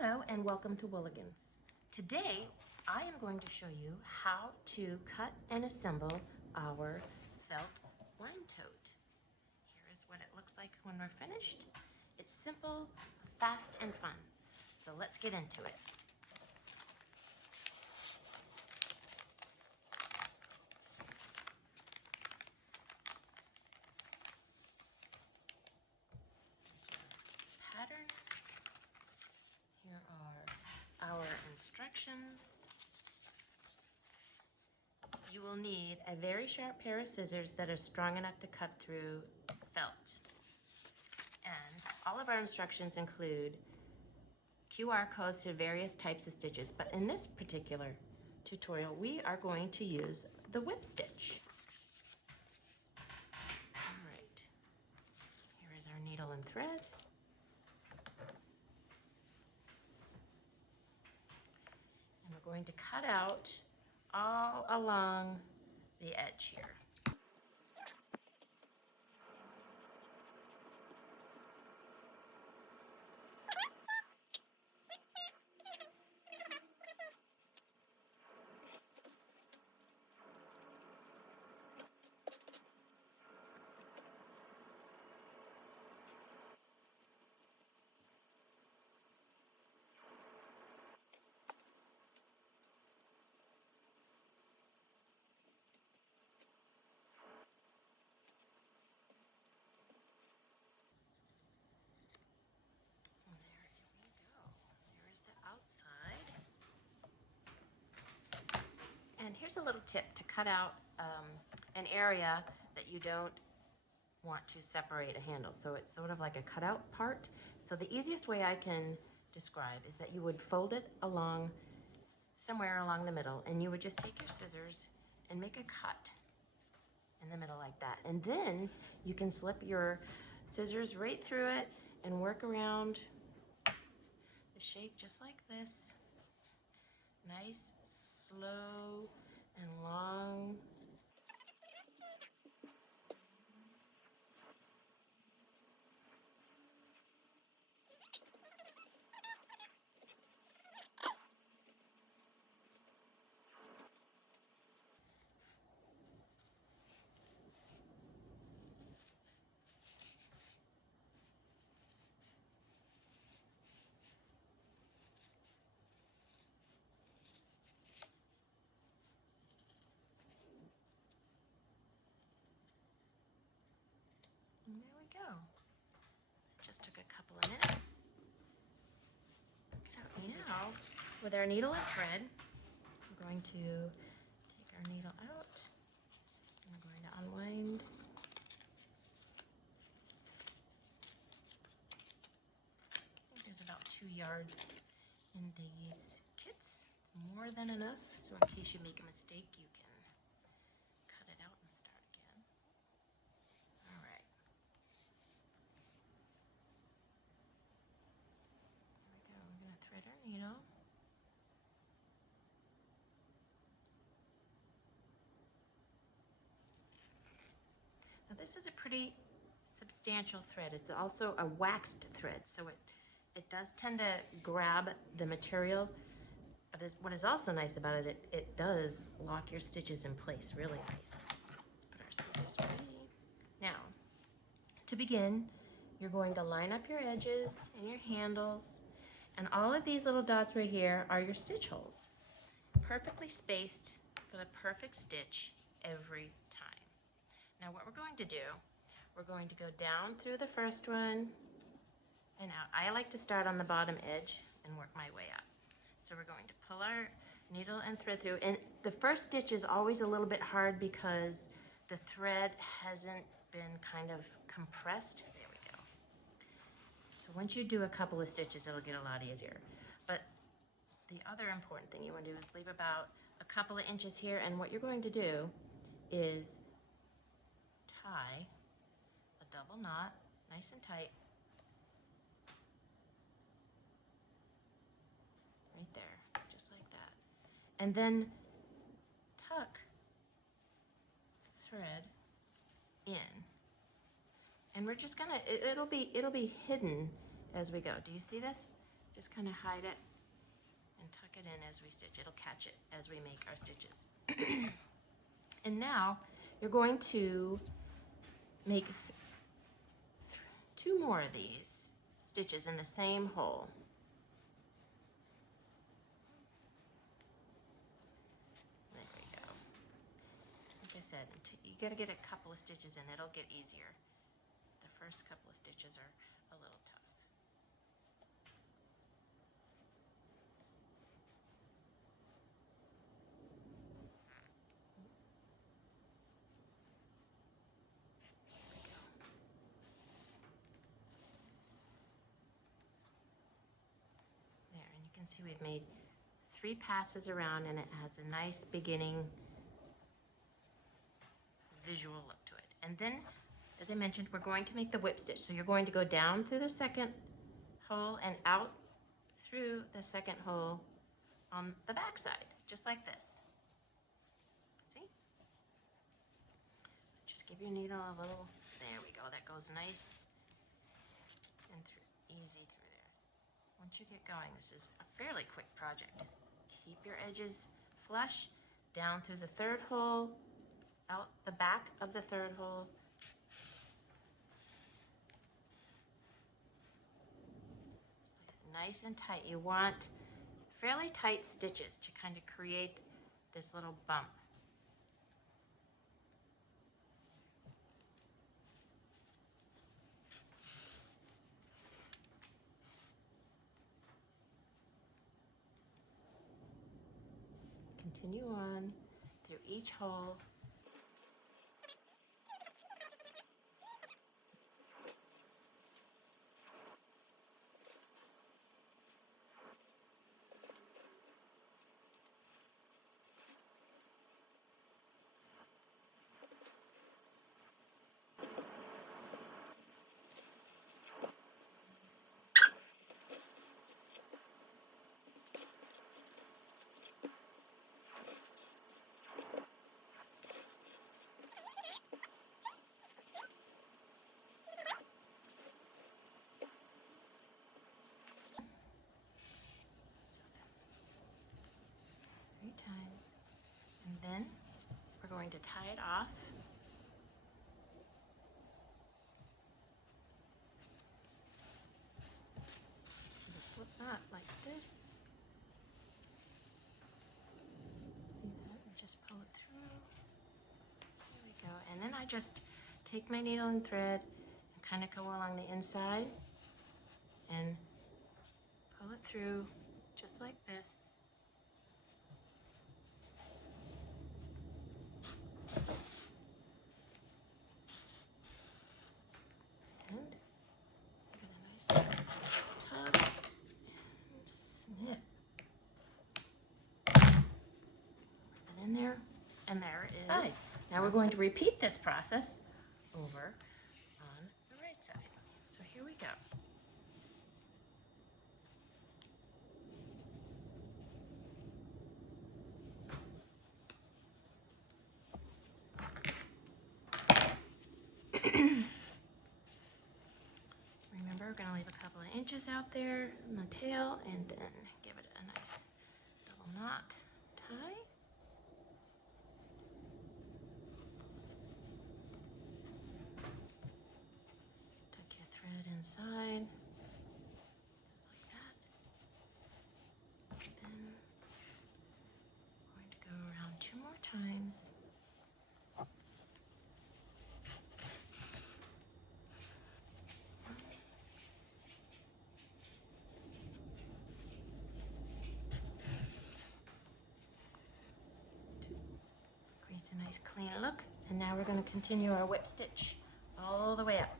Hello and welcome to WOOLIGANS. Today I am going to show you how to cut and assemble our felt wine tote. Here is what it looks like when we're finished. It's simple, fast, and fun. So let's get into it. Pattern. Here are our instructions. You will need a very sharp pair of scissors that are strong enough to cut through felt. And all of our instructions include QR codes to various types of stitches, but in this particular tutorial, we are going to use the whip stitch. All right, here is our needle and thread. And we're going to cut out all along the edge here. And here's a little tip to cut out an area that you don't want to separate a handle. So it's sort of like a cutout part. So the easiest way I can describe is that you would fold it along somewhere along the middle, and you would just take your scissors and make a cut in the middle like that. And then you can slip your scissors right through it and work around the shape just like this. Nice, slow, and long. And there we go. Just took a couple of minutes. Look at how easy. Now, with our needle and thread, we're going to take our needle out, and we're going to unwind. I think there's about 2 yards in these kits. It's more than enough, so in case you make a mistake, you can cut it out and start again. All right. There we go. We're going to thread our needle. Now this is a pretty substantial thread. It's also a waxed thread, so it does tend to grab the material. But what is also nice about it, it does lock your stitches in place really nice. Let's put our scissors away. Now, to begin, you're going to line up your edges and your handles, and all of these little dots right here are your stitch holes. Perfectly spaced for the perfect stitch every time. Now what we're going to do, we're going to go down through the first one and out. I like to start on the bottom edge and work my way up. So we're going to pull our needle and thread through, and the first stitch is always a little bit hard because the thread hasn't been kind of compressed. There we go. So once you do a couple of stitches, it'll get a lot easier. But the other important thing you want to do is leave about a couple of inches here, and what you're going to do is tie a double knot, nice and tight, right there, just like that. And then tuck the thread in. And we're just gonna, it'll be hidden as we go. Do you see this? Just kind of hide it and tuck it in as we stitch. It'll catch it as we make our stitches. And now you're going to make two more of these stitches in the same hole. There we go. Like I said, you gotta get a couple of stitches in, it'll get easier. The first couple of stitches are a little tough. There, and you can see we've made 3 passes around, and it has a nice beginning visual look to it. And then, as I mentioned, we're going to make the whip stitch. So you're going to go down through the second hole and out through the second hole on the back side, just like this. See? Just give your needle a little, there we go, that goes nice and easy through there. Once you get going, this is a fairly quick project. Keep your edges flush, down through the third hole, out the back of the third hole, nice and tight. You want fairly tight stitches to kind of create this little bump. Continue on through each hole. Times, and then we're going to tie it off. With a slip knot like this. And just pull it through. There we go. And then I just take my needle and thread and kind of go along the inside and pull it through just like this. And give it a nice tug and snip. Put it in there, and there it is. Right. Now we're going to repeat this process over on the right side. So here we go. Remember, we're going to leave a couple of inches out there in the tail and then give it a nice double knot tie. Tuck your thread inside, just like that. Then we're going to go around 2 more times. Creates a nice clean look. And now we're going to continue our whip stitch all the way up.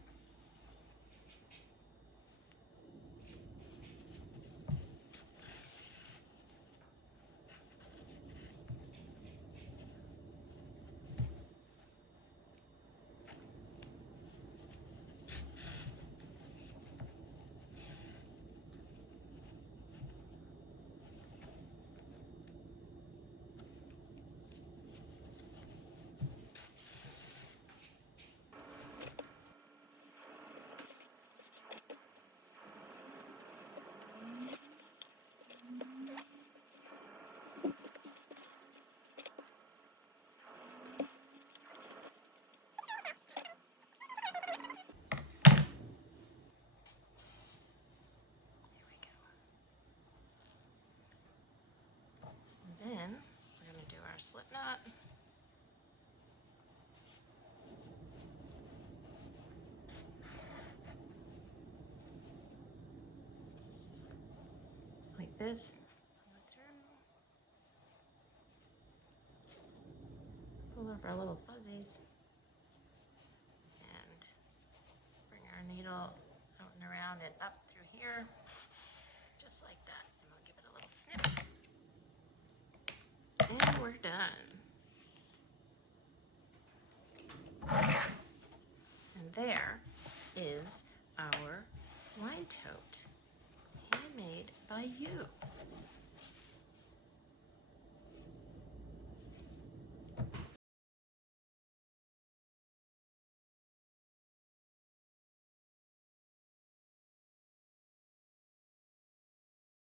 like this. Pull up our little fuzzies and bring our needle out and around and up through here, just like that. And we'll give it a little snip. And we're done. And there is our wine tote, handmade by you.